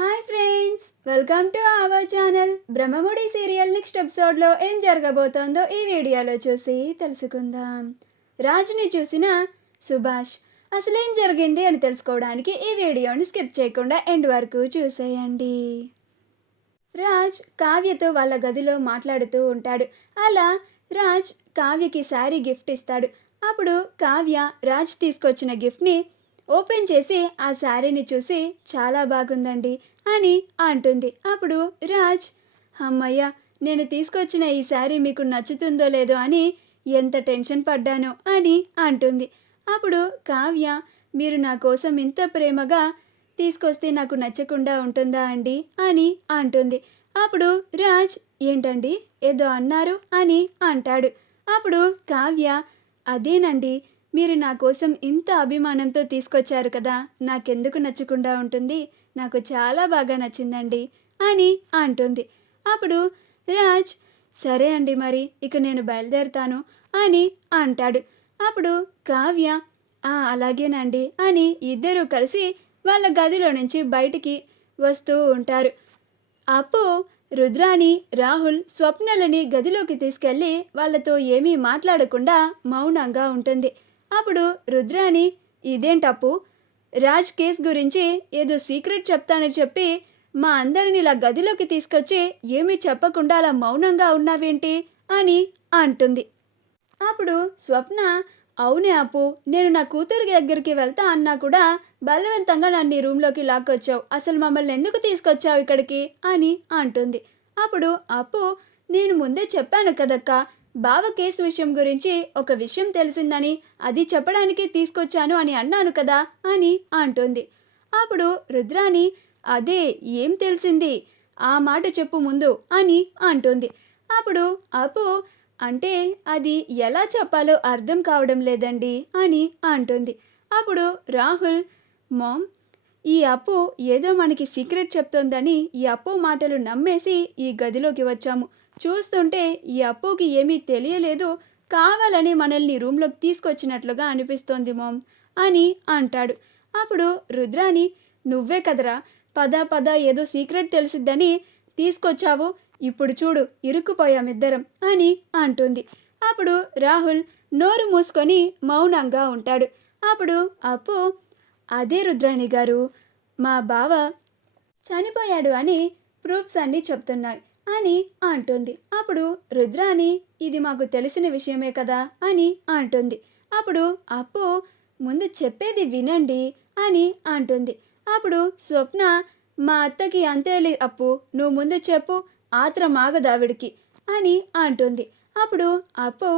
Hi friends, welcome to our channel. Brahmamudi serial next ఎపిసోడ్లో ఏం జరగబోతోందో ఈ వీడియోలో చూసి తెలుసుకుందాం. రాజుని చూసిన సుభాష్ అసలేం జరిగింది అని తెలుసుకోవడానికి ఈ వీడియోని స్కిప్ చేయకుండా ఎండ్ వరకు చూసేయండి. రాజ్ కావ్యతో వాళ్ళ గదిలో మాట్లాడుతూ ఉంటాడు. అలా రాజ్ కావ్యకి శారీ గిఫ్ట్ ఇస్తాడు. అప్పుడు కావ్య రాజ్ తీసుకొచ్చిన గిఫ్ట్ని ఓపెన్ చేసి ఆ శారీని చూసి చాలా బాగుందండి అని అంటుంది. అప్పుడు రాజ్, అమ్మయ్య, నేను తీసుకొచ్చిన ఈ శారీ మీకు నచ్చుతుందో లేదో అని ఎంత టెన్షన్ పడ్డానో అని అంటుంది. అప్పుడు కావ్య, మీరు నా కోసం ఇంత ప్రేమగా తీసుకొస్తే నాకు నచ్చకుండా ఉంటుందా అండి అని అంటుంది. అప్పుడు రాజ్, ఏంటండి ఏదో అన్నారు అని అంటాడు. అప్పుడు కావ్య, అదేనండి, మీరు నా కోసం ఇంత అభిమానంతో తీసుకొచ్చారు కదా, నాకెందుకు నచ్చకుండా ఉంటుంది, నాకు చాలా బాగా నచ్చిందండి అని అంటుంది. అప్పుడు రాజ్, సరే అండి, మరి ఇక నేను బయలుదేరుతాను అని అంటాడు. అప్పుడు కావ్య, అలాగేనండి అని ఇద్దరూ కలిసి వాళ్ళ గదిలో నుంచి బయటికి వస్తూ ఉంటారు. అప్పు రుద్రాని, రాహుల్, స్వప్నలని గదిలోకి తీసుకెళ్ళి వాళ్ళతో ఏమీ మాట్లాడకుండా మౌనంగా ఉంటుంది. అప్పుడు రుద్రాని, ఇదేంటప్పు, రాజ్ కేస్ గురించి ఏదో సీక్రెట్ చెప్తానని చెప్పి మా అందరిని ఇలా గదిలోకి తీసుకొచ్చి ఏమీ చెప్పకుండా అలా మౌనంగా ఉన్నావేంటి అని అంటుంది. అప్పుడు స్వప్న, అవునే అప్పు, నేను నా కూతురి దగ్గరికి వెళ్తా అన్నా కూడా బలవంతంగా నన్ను ఈ రూమ్లోకి లాక్కొచ్చావు, అసలు మమ్మల్ని ఎందుకు తీసుకొచ్చావు ఇక్కడికి అని అంటుంది. అప్పుడు అప్పు, నేను ముందే చెప్పాను కదక్క, బావ కేసు విషయం గురించి ఒక విషయం తెలిసిందని అది చెప్పడానికి తీసుకొచ్చాను అని అన్నాను కదా అని అంటుంది. అప్పుడు రుద్రాని, అదే, ఏం తెలిసింది, ఆ మాట చెప్పు ముందు అని అంటుంది. అప్పుడు అప్పు, అంటే అది ఎలా చెప్పాలో అర్థం కావడం లేదండి అని అంటుంది. అప్పుడు రాహుల్, మామ్, ఈ అప్పు ఏదో మనకి సీక్రెట్ చెప్తోందని ఈ అప్పు మాటలు నమ్మేసి ఈ గదిలోకి వచ్చాము. చూస్తుంటే ఈ అప్పుకి ఏమీ తెలియలేదు, కావాలని మనల్ని రూమ్లోకి తీసుకొచ్చినట్లుగా అనిపిస్తోంది మామ్ అని అంటాడు. అప్పుడు రుద్రాని, నువ్వే కదరా పద పద ఏదో సీక్రెట్ తెలిసిద్దని తీసుకొచ్చావు, ఇప్పుడు చూడు ఇరుక్కుపోయామిద్దరం అని అంటుంది. అప్పుడు రాహుల్ నోరు మూసుకొని మౌనంగా ఉంటాడు. అప్పుడు అప్పు, అదే రుద్రాణి గారు, మా బావ చనిపోయాడు అని ప్రూఫ్స్ అన్నీ చెప్తున్నాయి అని అంటుంది. అప్పుడు రుద్రాని, ఇది మాకు తెలిసిన విషయమే కదా అని అంటుంది. అప్పుడు అప్పు, ముందు చెప్పేది వినండి అని అంటుంది. అప్పుడు స్వప్న, మా అత్తకి అంతేలే అప్పు, నువ్వు ముందు చెప్పు, ఆత్రం ఆగదావిడికి అని అంటుంది. అప్పుడు అప్పు,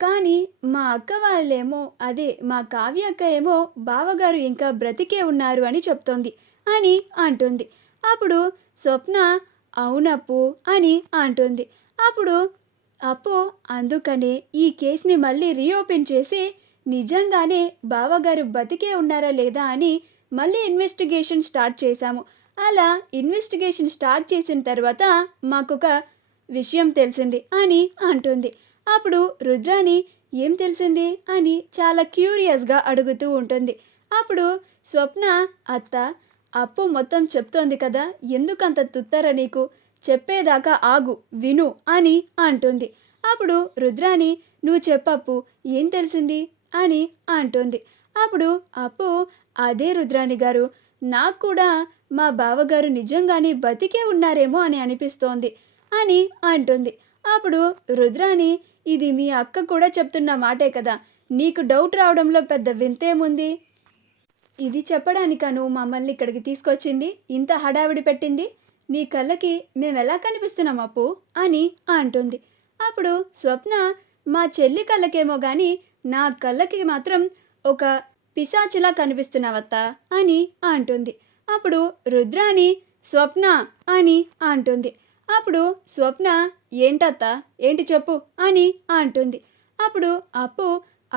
కానీ మా అక్క వాళ్ళేమో, అదే మా కావ్య అక్క ఏమో బావగారు ఇంకా బ్రతికే ఉన్నారు అని చెప్తోంది అని అంటుంది. అప్పుడు స్వప్న, అవునప్పు అని అంటుంది. అప్పుడు అప్పు, అందుకనే ఈ కేసుని మళ్ళీ రీఓపెన్ చేసి నిజంగానే బావగారు బతికే ఉన్నారా లేదా అని మళ్ళీ ఇన్వెస్టిగేషన్ స్టార్ట్ చేశాము. అలా ఇన్వెస్టిగేషన్ స్టార్ట్ చేసిన తర్వాత మాకొక విషయం తెలిసింది అని అంటుంది. అప్పుడు రుద్రాని, ఏం తెలిసింది అని చాలా క్యూరియస్గా అడుగుతూ ఉంటుంది. అప్పుడు స్వప్న, అత్త, అప్పు మొత్తం చెప్తోంది కదా, ఎందుకంత తుత్తర నీకు, చెప్పేదాకా ఆగు, విను అని అంటుంది. అప్పుడు రుద్రాని, నువ్వు చెప్పప్పు, ఏం తెలిసింది అని అంటుంది. అప్పుడు అప్పు, అదే రుద్రాని గారు, నాకు కూడా మా బావగారు నిజంగానే బతికే ఉన్నారేమో అని అనిపిస్తోంది అని అంటుంది. అప్పుడు రుద్రాని, ఇది మీ అక్క కూడా చెప్తున్న మాటే కదా, నీకు డౌట్ రావడంలో పెద్ద వింతేముంది, ఇది చెప్పడానికా నువ్వు మమ్మల్ని ఇక్కడికి తీసుకొచ్చింది, ఇంత హడావిడి పెట్టింది, నీ కళ్ళకి మేమెలా కనిపిస్తున్నాం అప్పు అని అంటుంది. అప్పుడు స్వప్న, మా చెల్లి కళ్ళకేమో కానీ నా కళ్ళకి మాత్రం ఒక పిశాచిలా కనిపిస్తున్నావత్తా అని అంటుంది. అప్పుడు రుద్రాని, స్వప్న అని అంటుంది. అప్పుడు స్వప్న, ఏంటత్తా, ఏంటి చెప్పు అని అంటుంది. అప్పుడు అప్పు,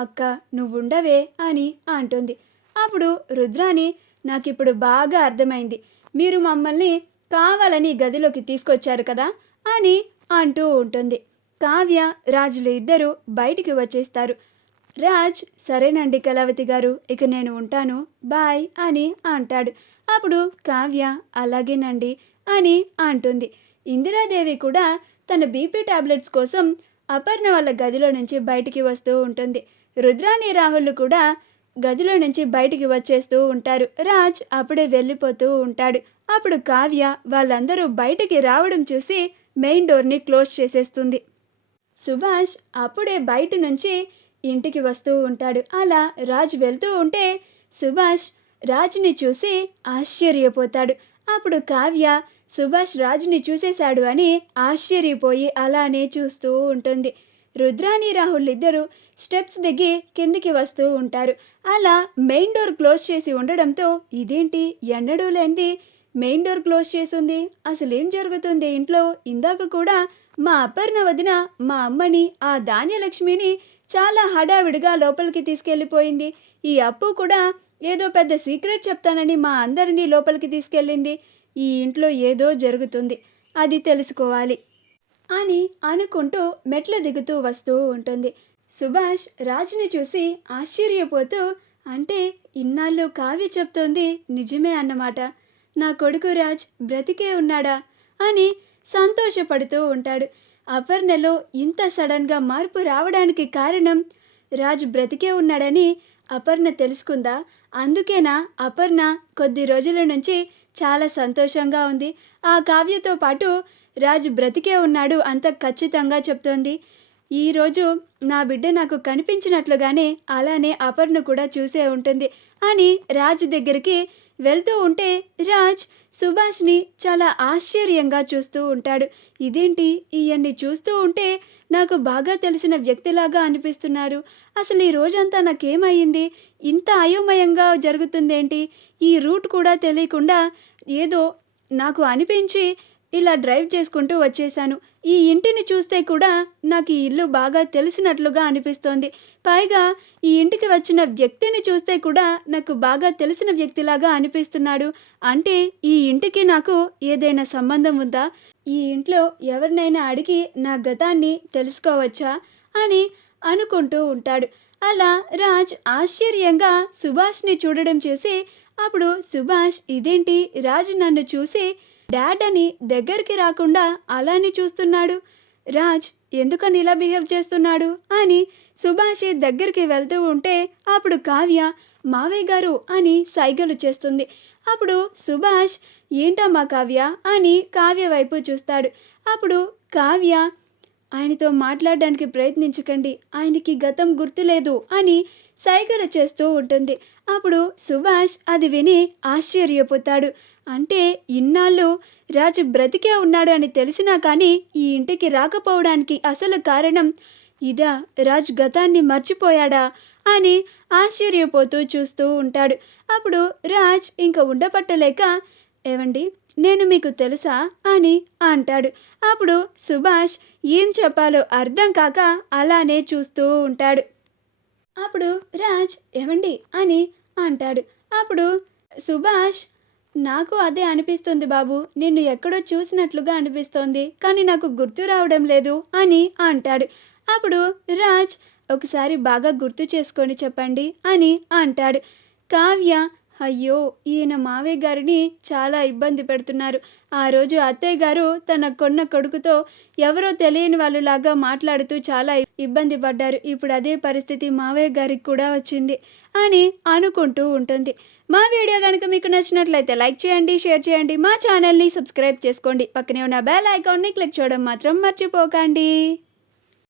అక్క నువ్వుండవే అని అంటుంది. అప్పుడు రుద్రాని, నాకిప్పుడు బాగా అర్థమైంది, మీరు మమ్మల్ని కావాలని గదిలోకి తీసుకొచ్చారు కదా అని అంటూ ఉంటుంది. కావ్య, రాజులు ఇద్దరు బయటికి వచ్చేస్తారు. రాజ్ సరేనండి కళావతి గారు, ఇక నేను ఉంటాను, బాయ్ అని అంటాడు. అప్పుడు కావ్య అలాగేనండి అని అంటుంది. ఇందిరాదేవి కూడా తన బీపీ టాబ్లెట్స్ కోసం అపర్ణ వాళ్ళ గదిలో నుంచి బయటికి వస్తూ ఉంటుంది. రుద్రాని రాహుల్ కూడా గదిలో నుంచి బయటికి వచ్చేస్తూ ఉంటారు. రాజ్ అప్పుడే వెళ్ళిపోతూ ఉంటాడు. అప్పుడు కావ్య వాళ్ళందరూ బయటికి రావడం చూసి మెయిన్ డోర్ని క్లోజ్ చేసేస్తుంది. సుభాష్ అప్పుడే బయట నుంచి ఇంటికి వస్తూ ఉంటాడు. అలా రాజ్ వెళ్తూ ఉంటే సుభాష్ రాజ్ని చూసి ఆశ్చర్యపోతాడు. అప్పుడు కావ్య సుభాష్ రాజ్ని చూసేశాడు అని ఆశ్చర్యపోయి అలానే చూస్తూ ఉంటుంది. రుద్రాని రాహుల్ ఇద్దరు స్టెప్స్ దిగి కిందికి వస్తూ ఉంటారు. అలా మెయిన్ డోర్ క్లోజ్ చేసి ఉండడంతో ఇదేంటి ఎన్నడూ లేనిది మెయిన్ డోర్ క్లోజ్ చేసింది, అసలేం జరుగుతుంది ఇంట్లో? ఇందాక కూడా మా అపర్ణ వదిన మా అమ్మని ఆ ధాన్యలక్ష్మిని చాలా హడావిడిగా లోపలికి తీసుకెళ్ళిపోయింది. ఈ అప్పు కూడా ఏదో పెద్ద సీక్రెట్ చెప్తానని మా అందరినీ లోపలికి తీసుకెళ్ళింది. ఈ ఇంట్లో ఏదో జరుగుతుంది, అది తెలుసుకోవాలి అని అనుకుంటూ మెట్లు దిగుతూ వస్తూ ఉంటుంది. సుభాష్ రాజ్ని చూసి ఆశ్చర్యపోతూ, అంటే ఇన్నాళ్ళు కావ్య చెప్తోంది నిజమే అన్నమాట, నా కొడుకు రాజ్ బ్రతికే ఉన్నాడా అని సంతోషపడుతూ ఉంటాడు. అపర్ణలో ఇంత సడన్గా మార్పు రావడానికి కారణం రాజ్ బ్రతికే ఉన్నాడని అపర్ణ తెలుసుకుందా? అందుకేనా అపర్ణ కొద్ది రోజుల నుంచి చాలా సంతోషంగా ఉంది. ఆ కావ్యతో పాటు రాజ్ బ్రతికే ఉన్నాడు అంత ఖచ్చితంగా చెప్తోంది. ఈరోజు నా బిడ్డ నాకు కనిపించినట్లుగానే అలానే అపర్ణ కూడా చూసే ఉంటుంది అని రాజ్ దగ్గరికి వెళ్తూ ఉంటే రాజ్ సుభాష్ని చాలా ఆశ్చర్యంగా చూస్తూ ఉంటాడు. ఇదేంటి ఈయన్ని చూస్తూ ఉంటే నాకు బాగా తెలిసిన వ్యక్తిలాగా అనిపిస్తున్నారు. అసలు ఈ రోజంతా నాకేమయ్యింది? ఇంత అయోమయంగా జరుగుతుందేంటి? ఈ రూట్ కూడా తెలియకుండా ఏదో నాకు అనిపించి ఇలా డ్రైవ్ చేసుకుంటూ వచ్చేసాను. ఈ ఇంటిని చూస్తే కూడా నాకు ఈ ఇల్లు బాగా తెలిసినట్లుగా అనిపిస్తోంది. పైగా ఈ ఇంటికి వచ్చిన వ్యక్తిని చూస్తే కూడా నాకు బాగా తెలిసిన వ్యక్తిలాగా అనిపిస్తున్నాడు. అంటే ఈ ఇంటికి నాకు ఏదైనా సంబంధం ఉందా? ఈ ఇంట్లో ఎవరినైనా అడిగి నా గతాన్ని తెలుసుకోవచ్చా అని అనుకుంటూ ఉంటాడు. అలా రాజ్ ఆశ్చర్యంగా సుభాష్ని చూడడం చేసి అప్పుడు సుభాష్ ఇదేంటి రాజ్ నన్ను చూసి డాడ్ అని దగ్గరికి రాకుండా అలానే చూస్తున్నాడు, రాజ్ ఎందుకని ఇలా బిహేవ్ చేస్తున్నాడు అని సుభాష్ దగ్గరికి వెళ్తూ ఉంటే అప్పుడు కావ్య మావయ్య గారు అని సైగలు చేస్తుంది. అప్పుడు సుభాష్ ఏంటమ్మా కావ్య అని కావ్య వైపు చూస్తాడు. అప్పుడు కావ్య ఆయనతో మాట్లాడడానికి ప్రయత్నించకండి, ఆయనకి గతం గుర్తులేదు అని సైగలు చేస్తూ ఉంటుంది. అప్పుడు సుభాష్ అది విని ఆశ్చర్యపోతాడు. అంటే ఇన్నాళ్ళు రాజు బ్రతికే ఉన్నాడు అని తెలిసినా కానీ ఈ ఇంటికి రాకపోవడానికి అసలు కారణం ఇదా? రాజ్ గతాన్ని మర్చిపోయాడా అని ఆశ్చర్యపోతూ చూస్తూ ఉంటాడు. అప్పుడు రాజ్ ఇంక ఉండపట్టలేక ఏవండి నేను మీకు తెలుసా అని అంటాడు. అప్పుడు సుభాష్ ఏం చెప్పాలో అర్థం కాక అలానే చూస్తూ ఉంటాడు. అప్పుడు రాజ్ ఏవండి అని అంటాడు. అప్పుడు సుభాష్ నాకు అదే అనిపిస్తుంది బాబు, నిన్ను ఎక్కడో చూసినట్లుగా అనిపిస్తోంది, కానీ నాకు గుర్తు రావడం లేదు అని అంటాడు. అప్పుడు రాజ్ ఒకసారి బాగా గుర్తు చేసుకొని చెప్పండి అని అంటాడు. కావ్య అయ్యో ఈయన మావయ్య గారిని చాలా ఇబ్బంది పెడుతున్నారు. ఆ రోజు అత్తయ్య గారు తన కొన్న కొడుకుతో ఎవరో తెలియని వాళ్ళలాగా మాట్లాడుతూ చాలా ఇబ్బంది పడ్డారు. ఇప్పుడు అదే పరిస్థితి మావయ్య గారికి కూడా వచ్చింది అని అనుకుంటూ ఉంటుంది. మా వీడియో కనుక మీకు నచ్చినట్లయితే లైక్ చేయండి, షేర్ చేయండి, మా ఛానల్ని సబ్స్క్రైబ్ చేసుకోండి, పక్కనే ఉన్న బెల్ ఐకాన్ని క్లిక్ చేయడం మాత్రం మర్చిపోకండి.